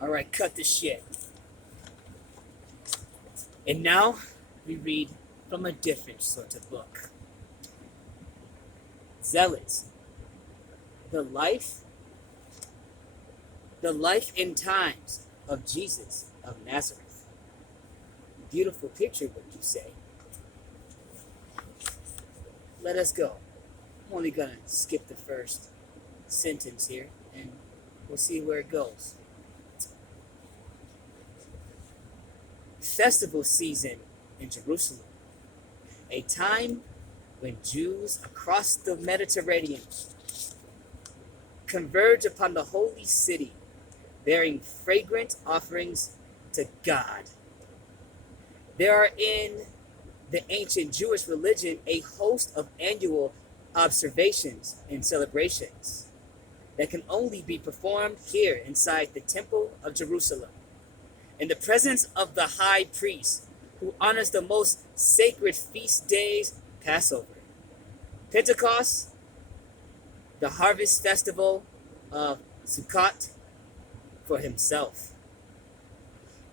All right, cut the shit. And now we read from a different sort of book. Zealots, the life, the life and times of Jesus of Nazareth. Beautiful picture, would you say? Let us go. I'm only gonna skip the first sentence here, and we'll see where it goes. Festival season in Jerusalem, a time when Jews across the Mediterranean converge upon the holy city, bearing fragrant offerings to God. There are in the ancient Jewish religion a host of annual observations and celebrations that can only be performed here inside the Temple of Jerusalem, in the presence of the high priest who honors the most sacred feast days: Passover, Pentecost, the harvest festival of Sukkot, for himself,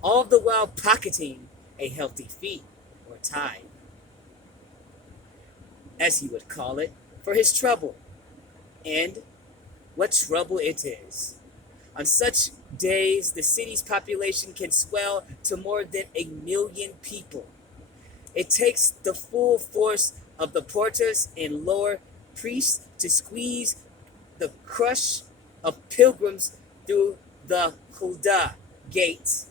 all the while pocketing a healthy fee or tithe, as he would call it, for his trouble. And what trouble it is! On such days, the city's population can swell to more than 1 million people. It takes the full force of the porters and lower priests to squeeze the crush of pilgrims through the Huldah gates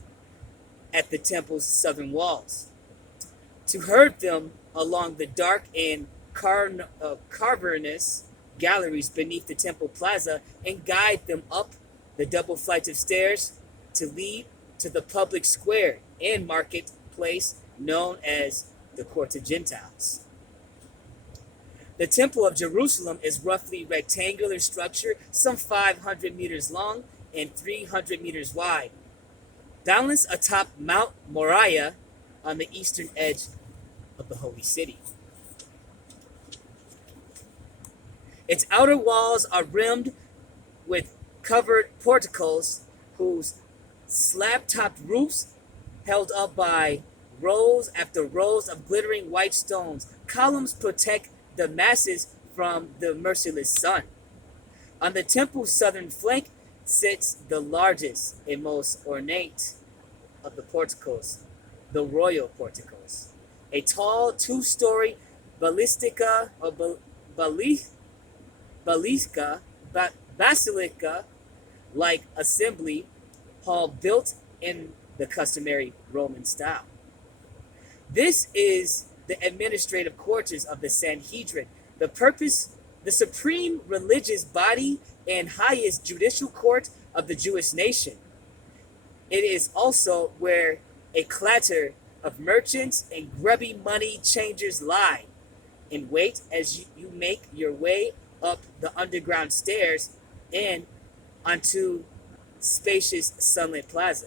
at the temple's southern walls, to herd them along the dark and cavernous galleries beneath the temple plaza and guide them up the double flights of stairs to lead to the public square and marketplace known as the Court of Gentiles. The Temple of Jerusalem is roughly rectangular structure, some 500 meters long and 300 meters wide, balanced atop Mount Moriah on the eastern edge of the Holy City. Its outer walls are rimmed with covered porticos whose slab-topped roofs, held up by rows after rows of glittering white stones, columns protect the masses from the merciless sun. On the temple's southern flank sits the largest and most ornate of the porticos, the royal porticos, a tall two-story basilica-like assembly hall built in the customary Roman style. This is the administrative quarters of the Sanhedrin, the supreme religious body and highest judicial court of the Jewish nation. It is also where a clatter of merchants and grubby money changers lie in wait as you make your way up the underground stairs and onto spacious sunlit plaza.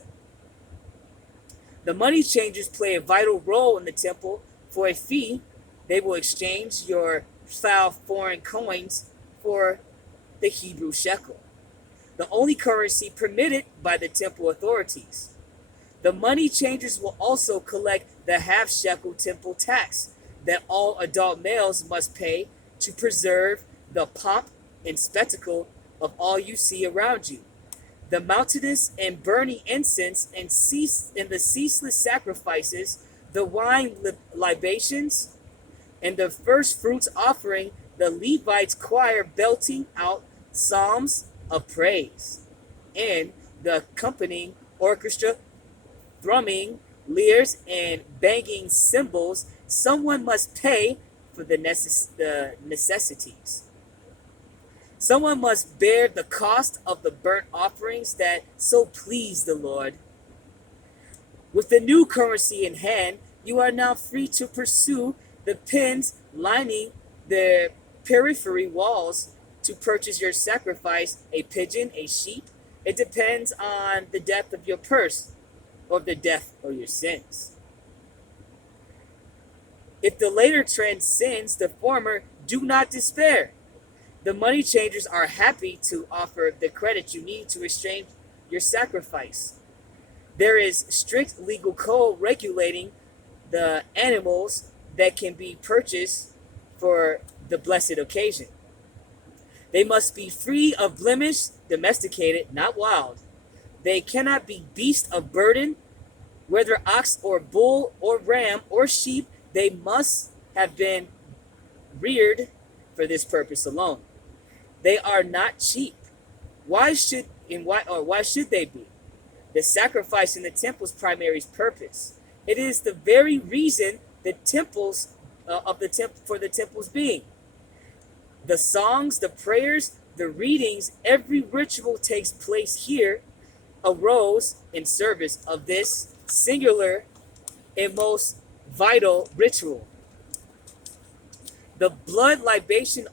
The money changers play a vital role in the temple. For a fee, they will exchange your foul foreign coins for the Hebrew shekel, the only currency permitted by the temple authorities. The money changers will also collect the half shekel temple tax that all adult males must pay to preserve the pomp and spectacle of all you see around you. The mountainous and burning incense and the ceaseless sacrifices, the wine libations, and the first fruits offering, the Levites' choir belting out psalms of praise, and the accompanying orchestra thrumming lyres and banging cymbals. Someone must pay for the necessities. Someone must bear the cost of the burnt offerings that so please the Lord. With the new currency in hand, you are now free to pursue the pins lining the periphery walls to purchase your sacrifice, a pigeon, a sheep. It depends on the depth of your purse or the depth of your sins. If the later transcends the former, do not despair. The money changers are happy to offer the credit you need to exchange your sacrifice. There is strict legal code regulating the animals that can be purchased for the blessed occasion. They must be free of blemish, domesticated, not wild. They cannot be beasts of burden, whether ox or bull or ram or sheep. They must have been reared for this purpose alone. They are not cheap. Why should they be? The sacrifice in the temple's primary purpose. It is the very reason the temples for the temple's being. The songs, the prayers, the readings, every ritual takes place here, arose in service of this singular and most vital ritual. The blood libation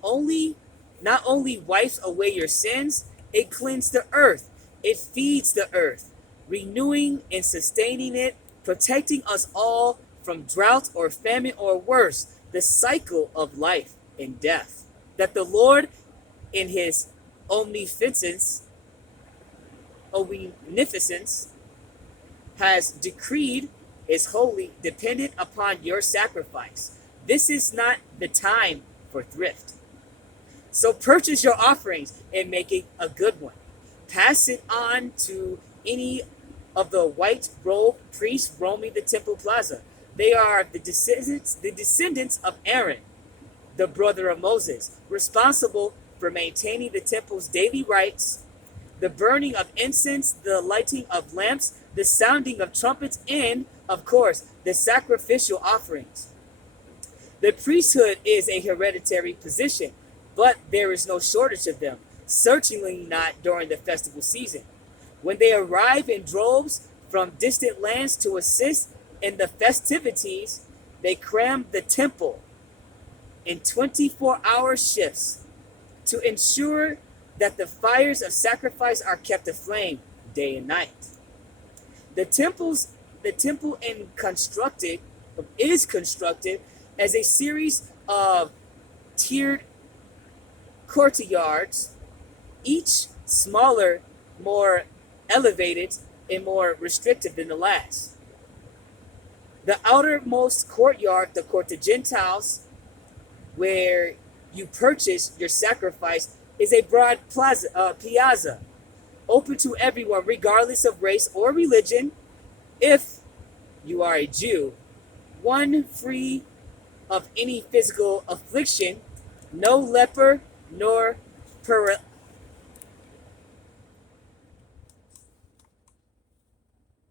not only wipes away your sins, it cleans the earth. It feeds the earth, renewing and sustaining it, protecting us all from drought or famine or worse, the cycle of life and death. That the Lord, in his omnificence, has decreed is wholly dependent upon your sacrifice. This is not the time for thrift. So purchase your offerings and make it a good one. Pass it on to any of the white-robed priests roaming the temple plaza. They are the descendants of Aaron, the brother of Moses, responsible for maintaining the temple's daily rites, the burning of incense, the lighting of lamps, the sounding of trumpets, and, of course, the sacrificial offerings. The priesthood is a hereditary position, but there is no shortage of them, certainly not during the festival season. When they arrive in droves from distant lands to assist in the festivities, they cram the temple in 24-hour shifts to ensure that the fires of sacrifice are kept aflame day and night. The temple is constructed as a series of tiered courtyards, each smaller, more elevated, and more restrictive than the last. The outermost courtyard, the court of Gentiles, where you purchase your sacrifice, is a broad piazza, open to everyone, regardless of race or religion. If you are a Jew, one free of any physical affliction, no leper nor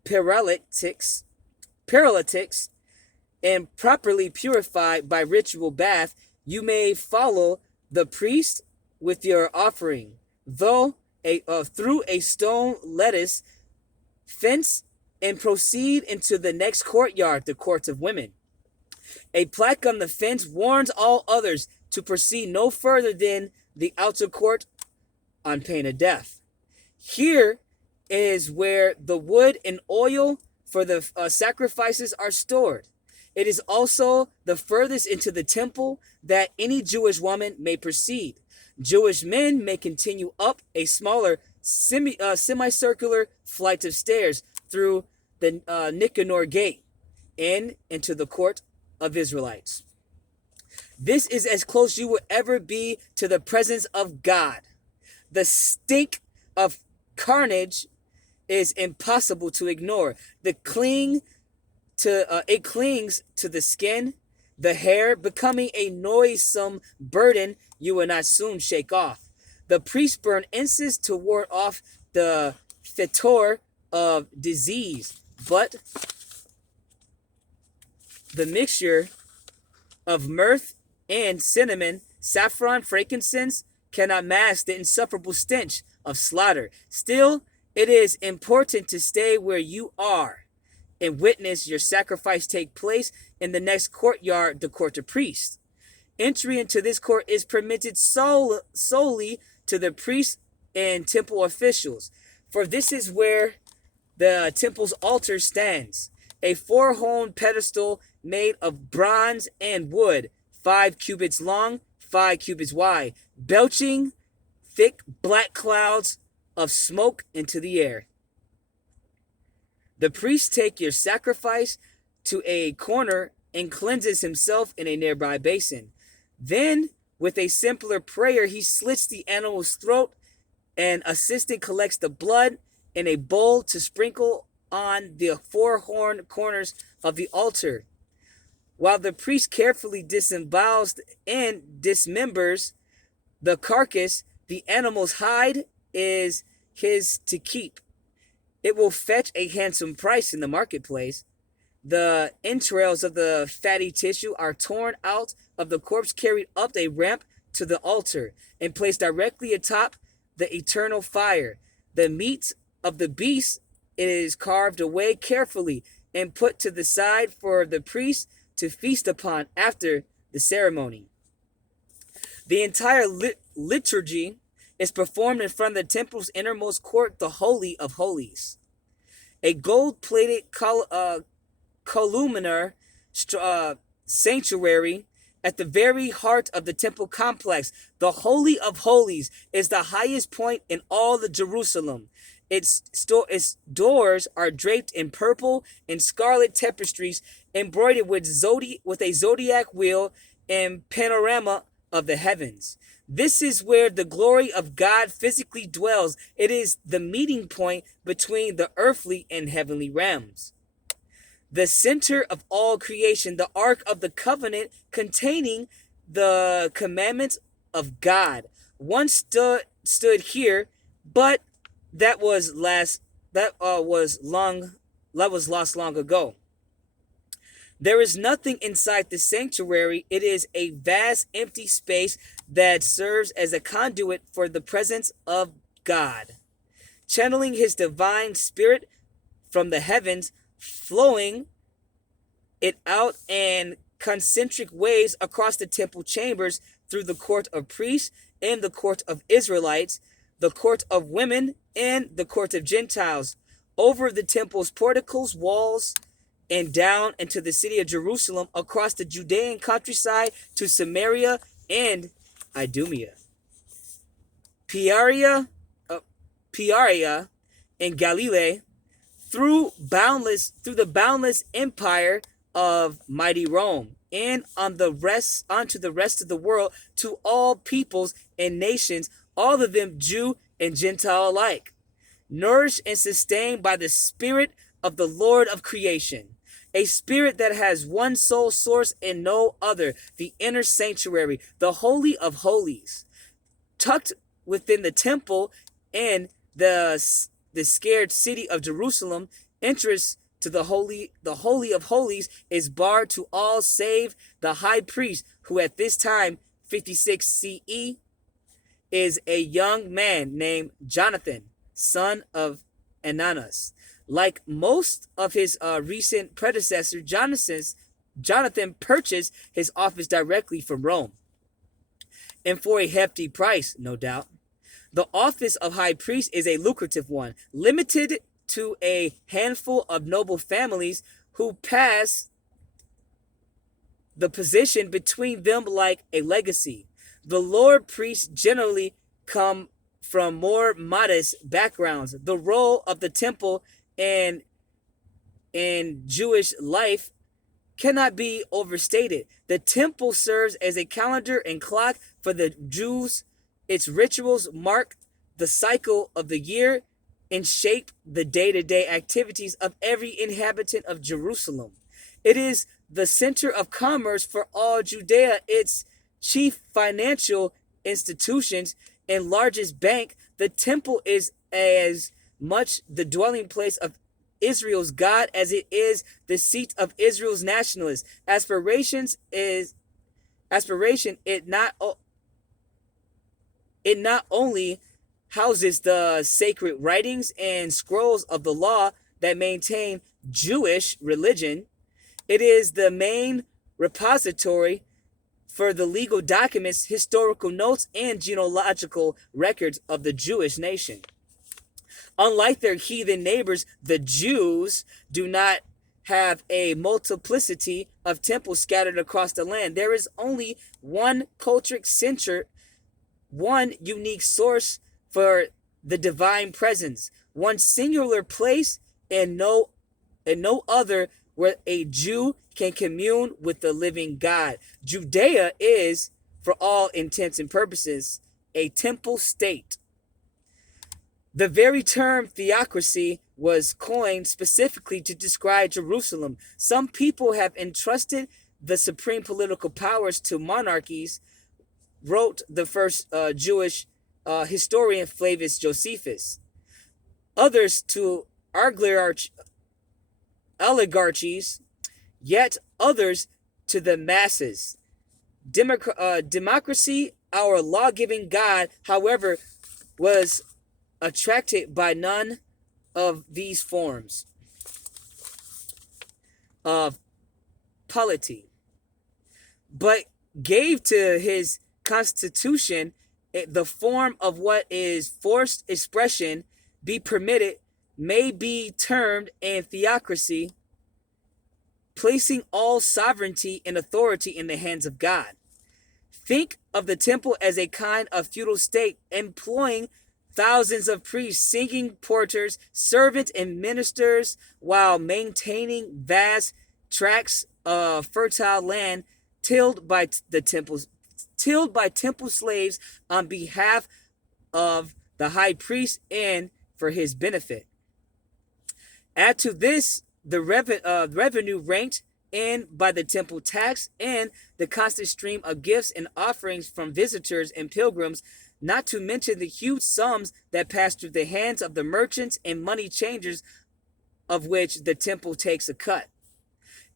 paralytics, and properly purified by ritual bath, you may follow the priest with your offering, through a stone lattice fence, and proceed into the next courtyard, the court of women. A plaque on the fence warns all others to proceed no further than the outer court on pain of death. Here is where the wood and oil for the sacrifices are stored. It is also the furthest into the temple that any Jewish woman may proceed. Jewish men may continue up a smaller semicircular flight of stairs through the Nicanor gate and into the court of Israelites. This is as close you will ever be to the presence of God. The stink of carnage is impossible to ignore. It clings to the skin, the hair, becoming a noisome burden you will not soon shake off. The priests burn incense to ward off the fetor of disease, but the mixture of myrrh and cinnamon, saffron, frankincense cannot mask the insufferable stench of slaughter. Still, it is important to stay where you are and witness your sacrifice take place in the next courtyard, the court of priests. Entry into this court is permitted solely to the priests and temple officials, for this is where the temple's altar stands, a four-horned pedestal made of bronze and wood, 5 cubits long, 5 cubits wide, belching thick black clouds of smoke into the air. The priest takes your sacrifice to a corner and cleanses himself in a nearby basin. Then, with a simpler prayer, he slits the animal's throat, and assistant collects the blood in a bowl to sprinkle on the four-horned corners of the altar. While the priest carefully disembowels and dismembers the carcass, the animal's hide is his to keep. It will fetch a handsome price in the marketplace. The entrails of the fatty tissue are torn out of the corpse, carried up a ramp to the altar, and placed directly atop the eternal fire. The meat of the beast is carved away carefully and put to the side for the priest to feast upon after the ceremony. The entire liturgy is performed in front of the temple's innermost court, the Holy of Holies. A gold-plated columnar sanctuary at the very heart of the temple complex. The Holy of Holies is the highest point in all of Jerusalem. Its doors are draped in purple and scarlet tapestries, embroidered with a zodiac wheel and panorama of the heavens. This is where the glory of God physically dwells. It is the meeting point between the earthly and heavenly realms. The center of all creation, the Ark of the Covenant containing the commandments of God, once stood here, but that was lost long ago. There is nothing inside the sanctuary. It is a vast empty space that serves as a conduit for the presence of God, channeling his divine spirit from the heavens, flowing it out in concentric waves across the temple chambers, through the court of priests and the court of Israelites, the court of women and the court of Gentiles, over the temple's porticos, walls, and down into the city of Jerusalem, across the Judean countryside to Samaria and Idumea, Perea and Galilee, through the boundless empire of mighty Rome, and onto the rest of the world, to all peoples and nations, all of them Jew and Gentile alike, nourished and sustained by the Spirit of the Lord of creation, a spirit that has one sole source and no other, the inner sanctuary, the Holy of Holies, tucked within the temple and the scared city of Jerusalem. Entrance to the Holy of Holies is barred to all save the high priest, who at this time, 56 CE, is a young man named Jonathan, son of Ananus. Like most of his recent predecessors, Jonathan purchased his office directly from Rome, and for a hefty price, no doubt. The office of high priest is a lucrative one, limited to a handful of noble families who pass the position between them like a legacy. The Lord priests generally come from more modest backgrounds. The role of the temple and Jewish life cannot be overstated. The temple serves as a calendar and clock for the Jews. Its rituals mark the cycle of the year and shape the day-to-day activities of every inhabitant of Jerusalem. It is the center of commerce for all Judea, its chief financial institutions and largest bank. The temple is as much the dwelling place of Israel's God as it is the seat of Israel's nationalists. It not only houses the sacred writings and scrolls of the law that maintain Jewish religion. It is the main repository for the legal documents, historical notes, and genealogical records of the Jewish nation. Unlike their heathen neighbors, the Jews do not have a multiplicity of temples scattered across the land. There is only one cultic center, one unique source for the divine presence, one singular place, and no other where a Jew can commune with the living God. Judea is, for all intents and purposes, a temple state. The very term theocracy was coined specifically to describe Jerusalem. Some people have entrusted the supreme political powers to monarchies, wrote the first Jewish historian Flavius Josephus. Others to oligarchies, yet others to the masses. Democracy, our law-giving God, however, was attracted by none of these forms of polity, but gave to his constitution the form of what is forced expression be permitted, may be termed in theocracy, placing all sovereignty and authority in the hands of God. Think of the temple as a kind of feudal state employing thousands of priests, singing porters, servants, and ministers while maintaining vast tracts of fertile land tilled by temple slaves on behalf of the high priest and for his benefit. Add to this the revenue ranked in by the temple tax and the constant stream of gifts and offerings from visitors and pilgrims, not to mention the huge sums that pass through the hands of the merchants and money changers, of which the temple takes a cut.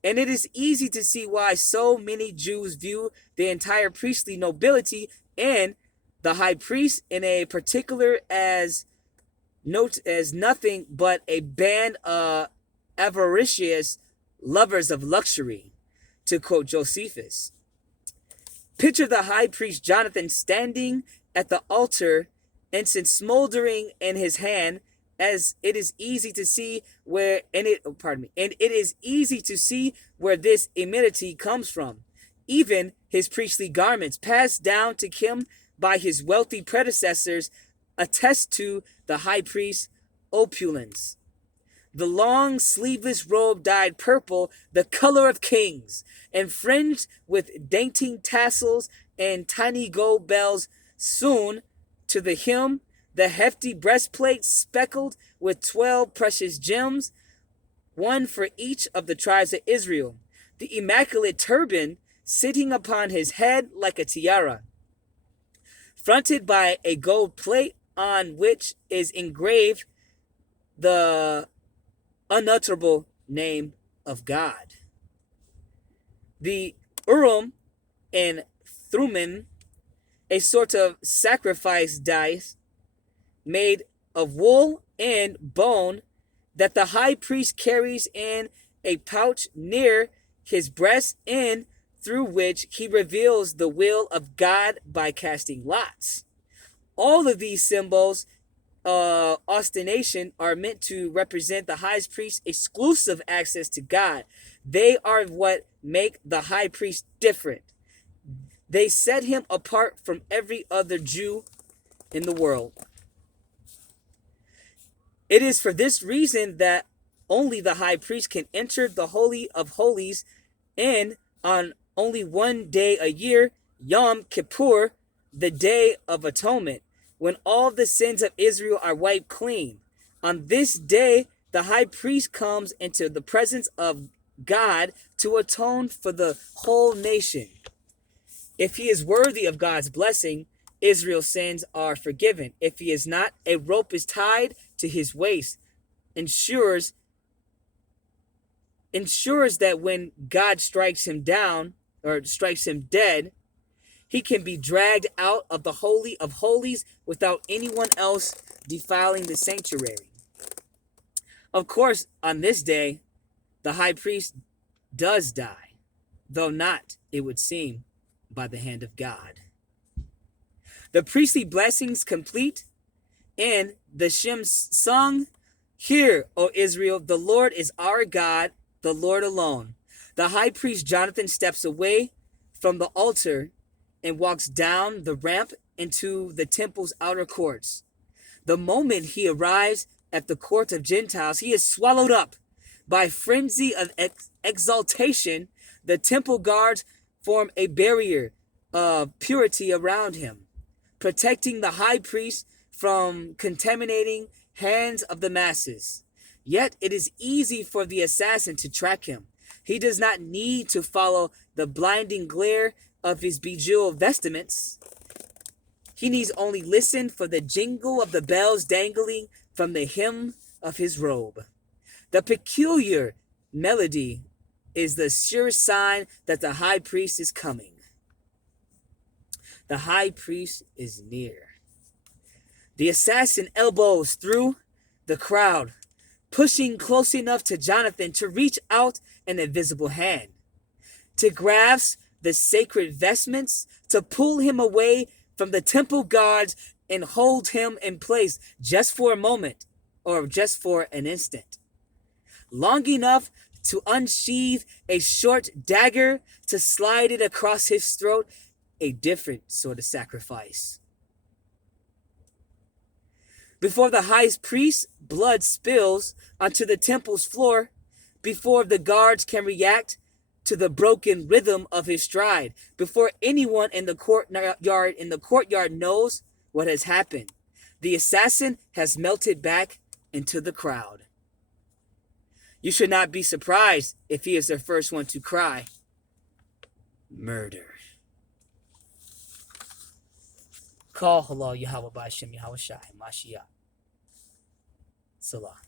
And it is easy to see why so many Jews view the entire priestly nobility and the high priest in a particular as nothing but a band of avaricious lovers of luxury, to quote Josephus. Picture the high priest Jonathan standing at the altar, incense smoldering in his hand, as it is easy to see where this amenity comes from. Even his priestly garments, passed down to him by his wealthy predecessors, attest to the high priest's opulence. The long sleeveless robe dyed purple, the color of kings, and fringed with dainty tassels and tiny gold bells. Soon to the hem, the hefty breastplate speckled with 12 precious gems, one for each of the tribes of Israel. The immaculate turban sitting upon his head like a tiara, fronted by a gold plate on which is engraved the unutterable name of God. The Urim and Thummim, a sort of sacrifice dice made of wool and bone that the high priest carries in a pouch near his breast, and through which he reveals the will of God by casting lots. All of these symbols ostentation are meant to represent the high priest's exclusive access to God. They are what make the high priest different. They set him apart from every other Jew in the world. It is for this reason that only the high priest can enter the Holy of Holies, and on only one day a year, Yom Kippur, the Day of Atonement, when all the sins of Israel are wiped clean. On this day, the high priest comes into the presence of God to atone for the whole nation. If he is worthy of God's blessing, Israel's sins are forgiven. If he is not, a rope is tied to his waist, ensures that when God strikes him down or strikes him dead, he can be dragged out of the Holy of Holies without anyone else defiling the sanctuary. Of course, on this day, the high priest does die, though not, it would seem, by the hand of God. The priestly blessings complete, and the Shem sung, "Hear, O Israel, the Lord is our God, the Lord alone." The high priest Jonathan steps away from the altar and walks down the ramp into the temple's outer courts. The moment he arrives at the court of Gentiles, he is swallowed up by frenzy of exaltation. The temple guards form a barrier of purity around him, protecting the high priest from contaminating hands of the masses. Yet it is easy for the assassin to track him. He does not need to follow the blinding glare of his bejeweled vestments. He needs only listen for the jingle of the bells dangling from the hem of his robe. The peculiar melody is the sure sign that the high priest is coming. The high priest is near. The assassin elbows through the crowd, pushing close enough to Jonathan to reach out an invisible hand, to grasp the sacred vestments, to pull him away from the temple guards and hold him in place just for a moment or just for an instant. Long enough to unsheathe a short dagger, to slide it across his throat, a different sort of sacrifice. Before the high priest's blood spills onto the temple's floor, before the guards can react to the broken rhythm of his stride, before anyone in the courtyard knows what has happened, the assassin has melted back into the crowd. You should not be surprised if he is the first one to cry, "Murder." Call halal Yahweh Ba'ashem Yahweh Shai Mashiach. Salah.